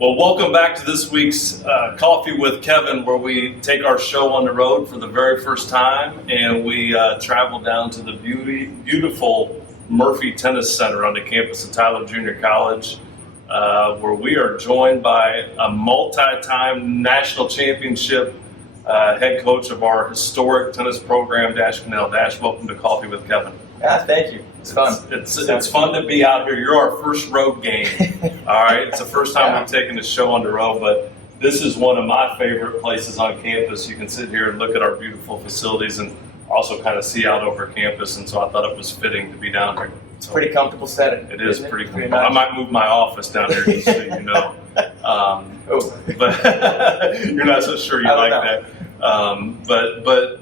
Well, welcome back to this week's Coffee with Kevin, where we take our show on the road for the very first time, and we travel down to the beautiful Murphy Tennis Center on the campus of Tyler Junior College, where we are joined by a multi-time national championship head coach of our historic tennis program, Connell. Welcome to Coffee with Kevin. Yeah, thank you. It's fun. It's fun to be out here. You're our first road game. All right, it's the first time we've taken the show on the road, but this is one of my favorite places on campus. You can sit here and look at our beautiful facilities and also kind of see out over campus, and so I thought it was fitting to be down here. It's a pretty comfortable setting. It is pretty comfortable. I might move my office down here just so you know. But you're not so sure you like that. But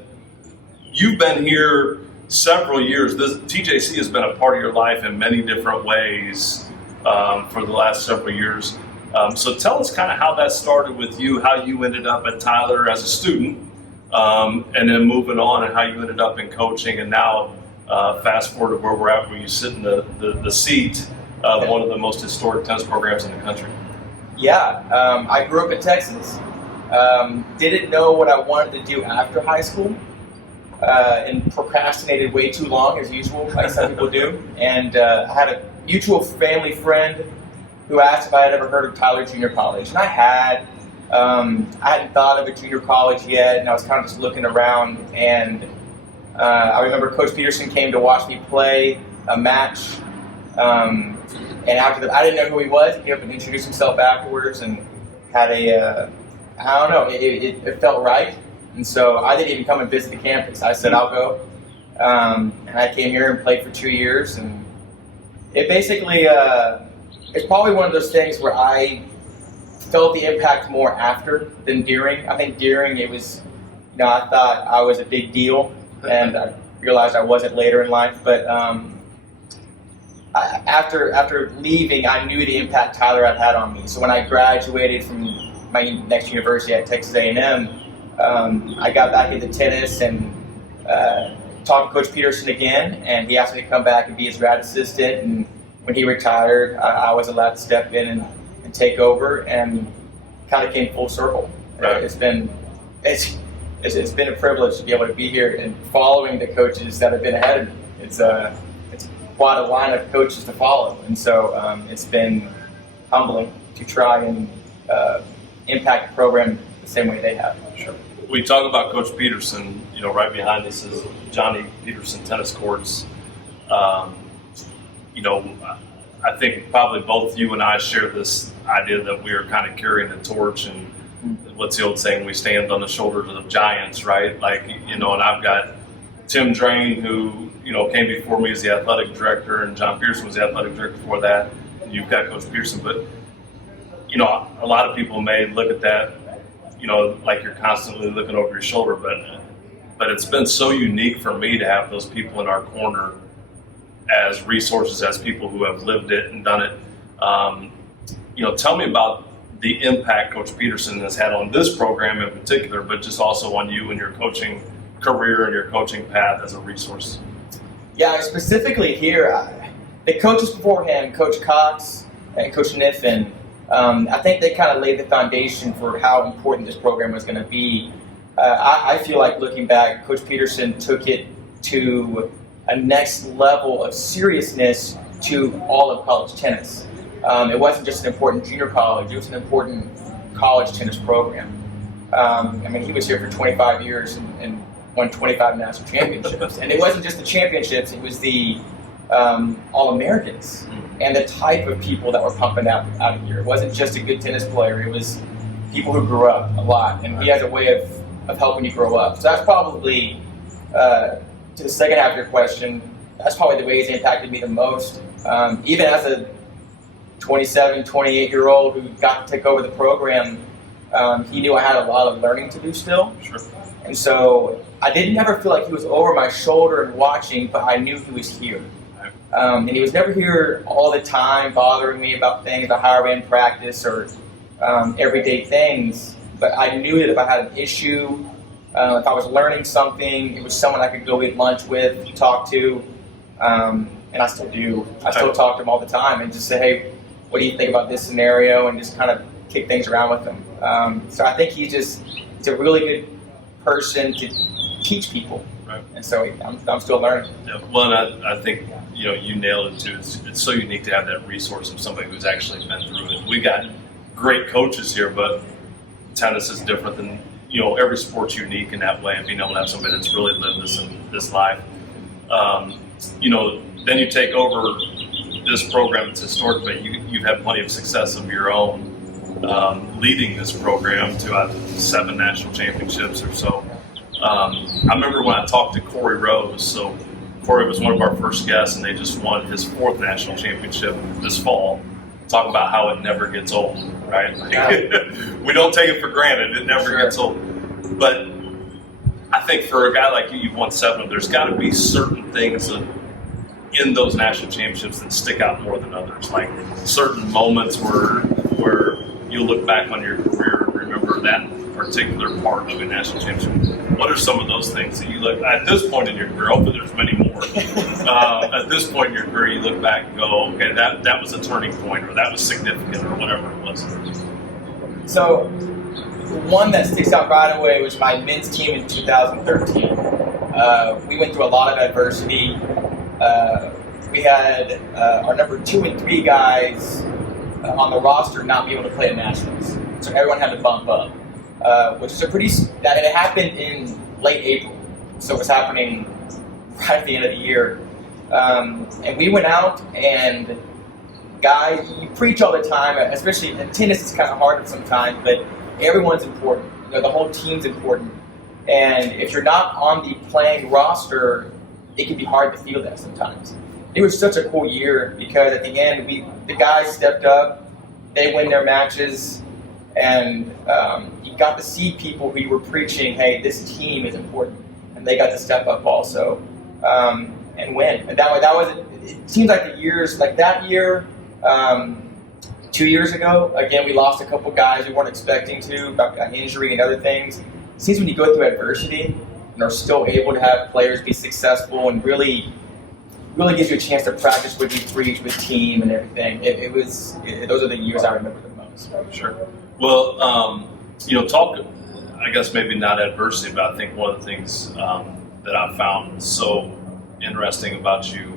you've been here several years. This TJC has been a part of your life in many different ways for the last several years. So tell us kind of how that started with you, how you ended up at Tyler as a student, and then moving on, and how you ended up in coaching, and now fast forward to where we're at, where you sit in the seat of one of the most historic tennis programs in the country. Yeah, I grew up in Texas. Didn't know what I wanted to do after high school. And procrastinated way too long, as usual, like some people do. And I had a mutual family friend who asked if I had ever heard of Tyler Junior College, and I had. I hadn't thought of a junior college yet, and I was kind of just looking around. And I remember Coach Peterson came to watch me play a match, and after that, I didn't know who he was. He came up and introduced himself afterwards, and had a I don't know, it felt right. And so I didn't even come and visit the campus. I said, I'll go. And I came here and played for 2 years. And it basically, it's probably one of those things where I felt the impact more after than during. I think during it was, I thought I was a big deal. And I realized I wasn't later in life. But after leaving, I knew the impact Tyler had on me. So when I graduated from my next university at Texas A&M, I got back into tennis and talked to Coach Peterson again, and he asked me to come back and be his grad assistant. And when he retired, I was allowed to step in and take over, and kind of came full circle. Right. It's been a privilege to be able to be here and following the coaches that have been ahead of me. It's quite a line of coaches to follow, and so it's been humbling to try and impact the program the same way they have. Sure. We talk about Coach Peterson, right behind us is Johnny Peterson Tennis Courts. I think probably both you and I share this idea that we are kind of carrying the torch, and what's the old saying, we stand on the shoulders of giants, right? And I've got Tim Drain, who, came before me as the athletic director, and John Pearson was the athletic director before that. You've got Coach Pearson, but, a lot of people may look at that like you're constantly looking over your shoulder, but it's been so unique for me to have those people in our corner as resources, as people who have lived it and done it. Tell me about the impact Coach Peterson has had on this program in particular, but just also on you and your coaching career and your coaching path as a resource. Yeah, specifically here, the coaches before him, Coach Cox and Coach Niffen, I think they kind of laid the foundation for how important this program was going to be. I feel like looking back, Coach Peterson took it to a next level of seriousness to all of college tennis. It wasn't just an important junior college, it was an important college tennis program. He was here for 25 years and won 25 national championships. And it wasn't just the championships, it was the All-Americans and the type of people that were pumping out of here. It wasn't just a good tennis player, it was people who grew up a lot. And he has a way of helping you grow up. So that's probably, to the second half of your question, that's probably the way he's impacted me the most. Even as a 27, 28-year-old who got to take over the program, he knew I had a lot of learning to do still. Sure. And so I didn't ever feel like he was over my shoulder and watching, but I knew he was here. And he was never here all the time bothering me about things, about how I ran practice or everyday things. But I knew that if I had an issue, if I was learning something, it was someone I could go eat lunch with, talk to. And I still do. I still talk to him all the time and just say, hey, what do you think about this scenario? And just kind of kick things around with him. So I think he's a really good person to teach people. Right. And so I'm still learning. Yeah. Well, and I think you nailed it too. It's so unique to have that resource of somebody who's actually been through it. We got great coaches here, but tennis is different than every sport's unique in that way. And being able to have somebody that's really lived this life. Then you take over this program. It's historic, but you've had plenty of success of your own leading this program to 7 national championships or so. I remember when I talked to Corey Rose. So Corey was one of our first guests, and they just won his 4th national championship this fall. Talk about how it never gets old, right? We don't take it for granted. It never gets old. But I think for a guy like you've won 7 of them. There's got to be certain things in those national championships that stick out more than others, like certain moments where you look back on your career and remember that particular part of a national championship. What are some of those things that you look at this point in your career? Hopefully there's many more. At this point in your career, you look back and go, okay, that was a turning point, or that was significant, or whatever it was. So one that sticks out right away was my men's team in 2013. We went through a lot of adversity. We had our number 2 and 3 guys on the roster not be able to play at nationals, so everyone had to bump up, which is that it happened in late April, so it was happening right at the end of the year, and we went out, and guys, you preach all the time, especially in tennis. It's kind of hard sometimes, but everyone's important. The whole team's important, and if you're not on the playing roster, it can be hard to feel that sometimes. It was such a cool year because at the end, the guys stepped up, they win their matches, and you got to see people who you were preaching, hey, this team is important, and they got to step up also and win. And that was it. Seems like the years like that year, 2 years ago, again, we lost a couple guys we weren't expecting to, about injury and other things. It seems when you go through adversity and are still able to have players be successful and really gives you a chance to practice what you preach with team and everything. Those are the years I remember the most. Sure. Well, talk, I guess maybe not adversity, but I think one of the things that I found so interesting about you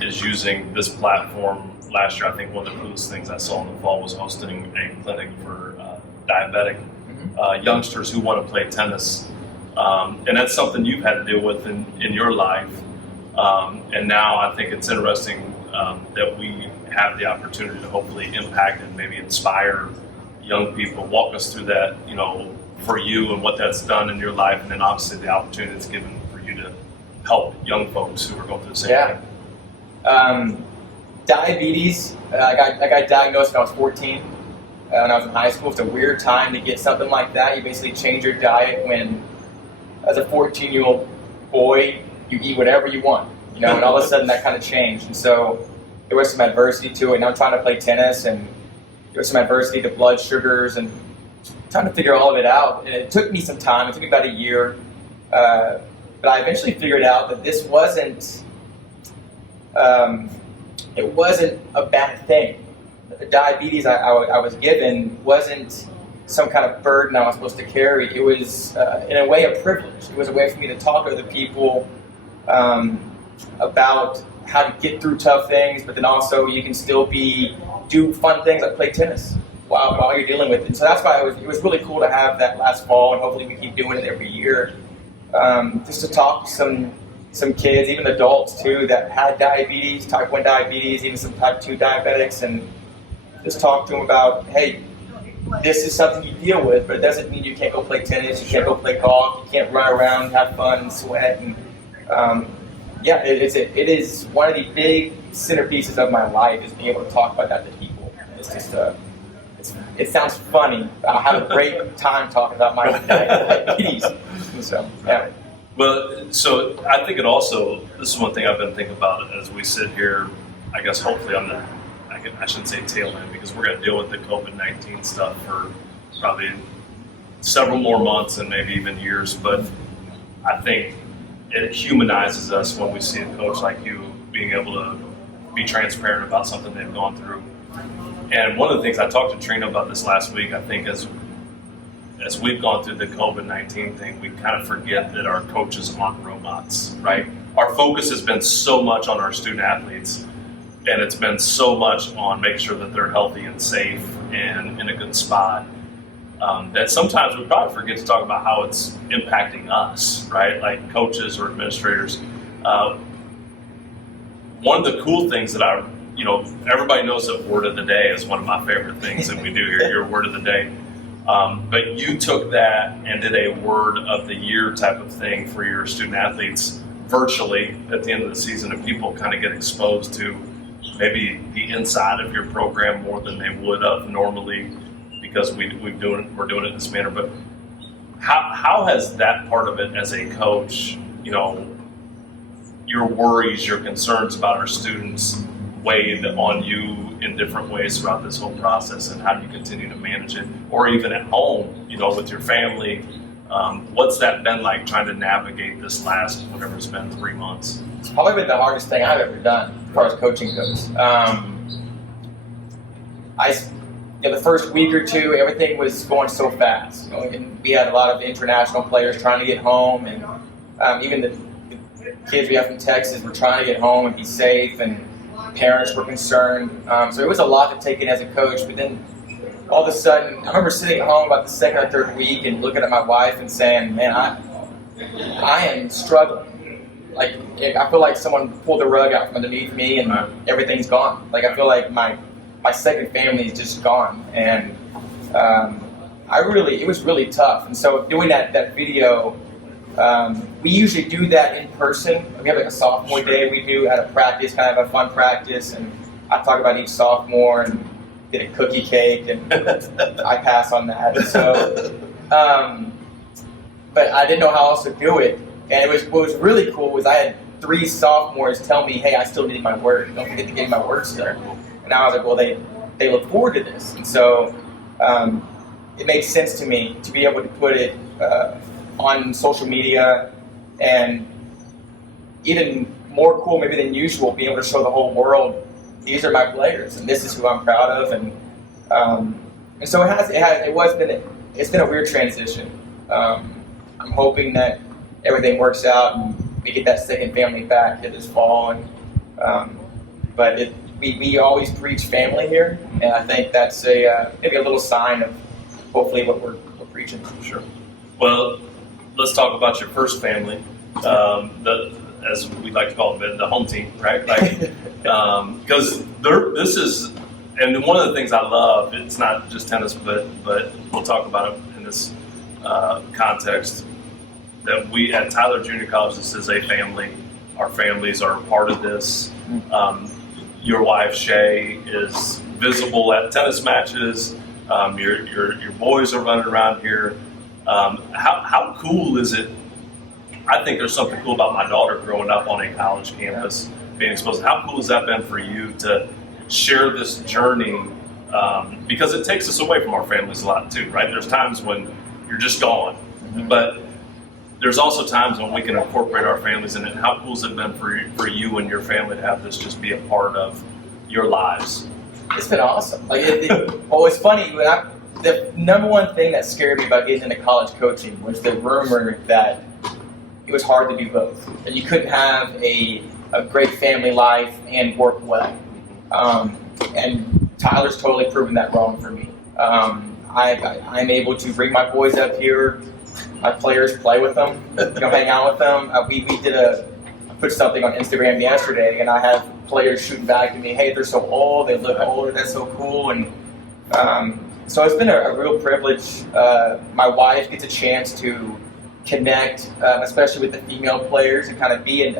is using this platform. Last year, I think one of the coolest things I saw in the fall was hosting a clinic for diabetic youngsters who want to play tennis. And that's something you've had to deal with in your life. And now I think it's interesting that we have the opportunity to hopefully impact and maybe inspire young people. Walk us through that, for you and what that's done in your life, and then obviously the opportunity it's given for you to help young folks who are going through the same thing. Diabetes, I got diagnosed when I was 14. When I was in high school. It's a weird time to get something like that. You basically change your diet when, as a 14-year-old boy, you eat whatever you want, and all of a sudden that kind of changed. And so there was some adversity to it. And I'm trying to play tennis, and there was some adversity to blood sugars and trying to figure all of it out. And it took me some time. It took me about a year. But I eventually figured out that this wasn't a bad thing. The diabetes I was given wasn't some kind of burden I was supposed to carry. It was, in a way, a privilege. It was a way for me to talk to other people about how to get through tough things, but then also you can still do fun things like play tennis while you're dealing with it. So that's why it was really cool to have that last fall, and hopefully we keep doing it every year. Just to talk to some kids, even adults too, that had diabetes, type 1 diabetes, even some type 2 diabetics, and just talk to them about, hey, this is something you deal with, but it doesn't mean you can't go play tennis, you can't go play golf, you can't run around, have fun, and sweat. And it is one of the big centerpieces of my life, is being able to talk about that to people. It's just it sounds funny. I have a great time talking about my diabetes. So yeah. Well, so I think this is one thing I've been thinking about as we sit here, I guess hopefully on the, I shouldn't say tail end, because we're going to deal with the COVID-19 stuff for probably several more months and maybe even years, but I think it humanizes us when we see a coach like you being able to be transparent about something they've gone through. And one of the things I talked to Trina about this last week, I think as we've gone through the COVID-19 thing, we kind of forget that our coaches aren't robots, right? Our focus has been so much on our student athletes, and it's been so much on making sure that they're healthy and safe and in a good spot, that sometimes we probably forget to talk about how it's impacting us, right? Like coaches or administrators. One of the cool things that everybody knows that word of the day is one of my favorite things that we do here, your word of the day. But you took that and did a word of the year type of thing for your student athletes virtually at the end of the season, and people kind of get exposed to maybe the inside of your program more than they would have normally because we're doing it in this manner. But how has that part of it as a coach, your worries, your concerns about our students weighed on you in different ways throughout this whole process, and how do you continue to manage it? Or even at home, with your family, what's that been like trying to navigate this last, whatever it's been, 3 months? It's probably been the hardest thing I've ever done as far as coaching goes. The first week or two, everything was going so fast. And we had a lot of international players trying to get home, and even the kids we have from Texas were trying to get home and be safe, and parents were concerned. So it was a lot to take in as a coach. But then all of a sudden, I remember sitting at home about the second or third week and looking at my wife and saying, man, I am struggling. Like, I feel like someone pulled the rug out from underneath me and everything's gone. Like, I feel like my second family is just gone. And it was really tough. And so doing that video, we usually do that in person. We have like a sophomore day we do at a practice, kind of a fun practice, and I talk about each sophomore and get a cookie cake, and I pass on that. So, but I didn't know how else to do it. And what was really cool was I had 3 sophomores tell me, hey, I still need my word. Don't forget to get my words there. And I was like, well, they look forward to this. And so it made sense to me to be able to put it on social media, and even more cool maybe than usual, being able to show the whole world, these are my players and this is who I'm proud of. And so it's been a weird transition. I'm hoping that everything works out and we get that second family back this fall. But we always preach family here, and I think that's maybe a little sign of hopefully what we're preaching. Sure. Well, let's talk about your first family, as we like to call it, the home team, right? Because this is, and one of the things I love, it's not just tennis, but we'll talk about it in this context, that we at Tyler Junior College, this is a family. Our families are a part of this. Your wife, Shay, is visible at tennis matches. Your boys are running around here. How cool is it? I think there's something cool about my daughter growing up on a college campus, being exposed. How cool has that been for you to share this journey? Because it takes us away from our families a lot too, right? There's times when you're just gone, but there's also times when we can incorporate our families in it. How cool has it been for you and your family to have this just be a part of your lives? It's been awesome. It's funny, the number one thing that scared me about getting into college coaching was the rumor that it was hard to do both. That you couldn't have a great family life and work well. And Tyler's totally proven that wrong for me. I'm able to bring my boys up here. My players play with them, hang out with them. We put something on Instagram yesterday, and I have players shooting back at me, hey, they're so old, they look older, that's so cool. And so it's been a real privilege. My wife gets a chance to connect, especially with the female players, and kind of be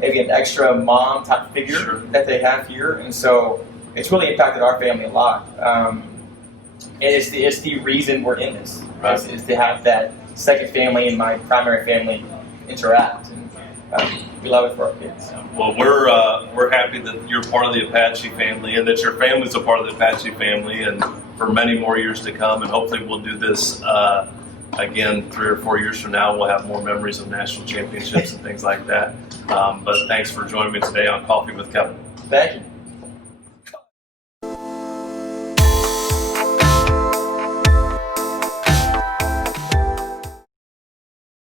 maybe an extra mom type figure that they have here. And so it's really impacted our family a lot. And it's the reason we're in this, right? Is to have that second family and my primary family interact. And we love it for our kids. Well, we're happy that you're part of the Apache family and that your family's a part of the Apache family, and for many more years to come. And hopefully we'll do this again 3 or 4 years from now. We'll have more memories of national championships and things like that. But thanks for joining me today on Coffee with Kevin. Thank you.